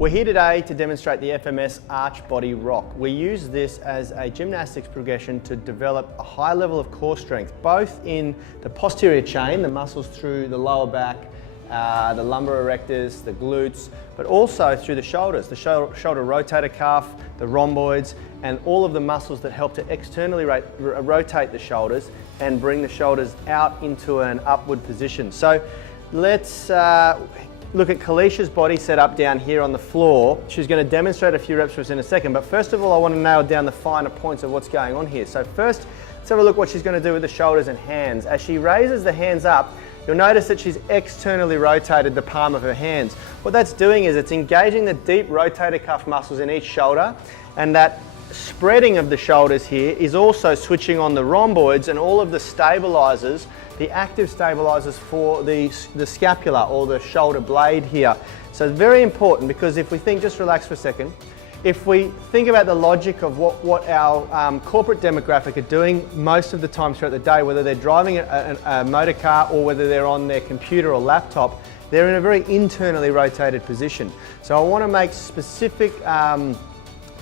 We're here today to demonstrate the FMS arch body rock. We use this as a gymnastics progression to develop a high level of core strength, both in the posterior chain, the muscles through the lower back, the lumbar erectors, the glutes, but also through the shoulders, the shoulder rotator cuff, the rhomboids, and all of the muscles that help to externally rotate the shoulders and bring the shoulders out into an upward position. So let's look at Kaliesha's body set up down here on the floor. She's going to demonstrate a few reps for us in a second, but first of all I want to nail down the finer points of what's going on here. So first, let's have a look what she's going to do with the shoulders and hands. As she raises the hands up, you'll notice that she's externally rotated the palm of her hands. What that's doing is it's engaging the deep rotator cuff muscles in each shoulder, and that spreading of the shoulders here is also switching on the rhomboids and all of the stabilizers, the active stabilizers for the scapula or the shoulder blade here. So it's very important, because if we think, just relax for a second, if we think about the logic of what our corporate demographic are doing most of the time throughout the day, whether they're driving a motor car or whether they're on their computer or laptop, they're in a very internally rotated position. So I want to make specific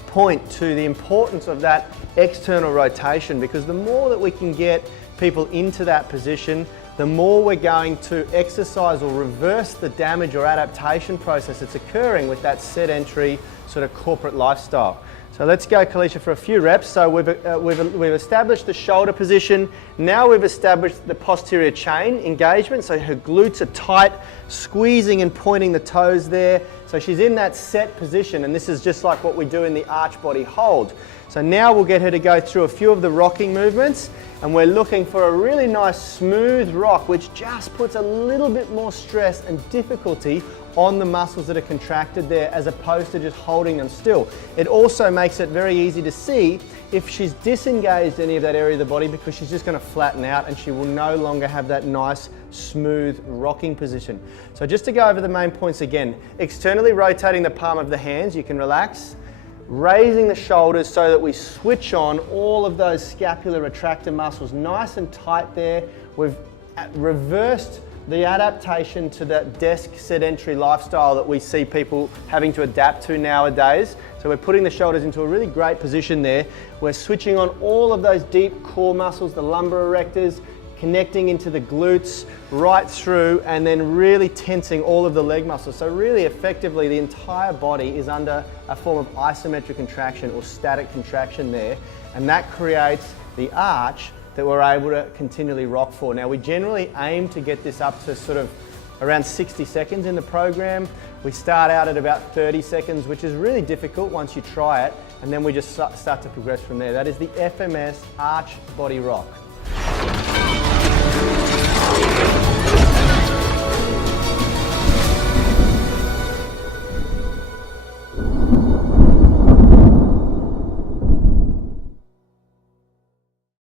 point to the importance of that external rotation, because the more that we can get people into that position, the more we're going to exercise or reverse the damage or adaptation process that's occurring with that sedentary sort of corporate lifestyle. So let's go, Kaliesha, for a few reps. So we've established the shoulder position. Now we've established the posterior chain engagement. So her glutes are tight, squeezing and pointing the toes there. So she's in that set position, and this is just like what we do in the arch body hold. So now we'll get her to go through a few of the rocking movements, and we're looking for a really nice smooth rock, which just puts a little bit more stress and difficulty on the muscles that are contracted there, as opposed to just holding them still. It also makes it very easy to see if she's disengaged any of that area of the body, because she's just going to flatten out and she will no longer have that nice smooth rocking position. So just to go over the main points again, externally rotating the palm of the hands, you can relax. Raising the shoulders so that we switch on all of those scapular retractor muscles nice and tight there. We've reversed the adaptation to that desk sedentary lifestyle that we see people having to adapt to nowadays. So we're putting the shoulders into a really great position there. We're switching on all of those deep core muscles, the lumbar erectors, connecting into the glutes right through, and then really tensing all of the leg muscles. So really effectively the entire body is under a form of isometric contraction or static contraction there, and that creates the arch that we're able to continually rock for. Now we generally aim to get this up to sort of around 60 seconds in the program. We start out at about 30 seconds, which is really difficult once you try it, and then we just start to progress from there. That is the FMS arch body rock.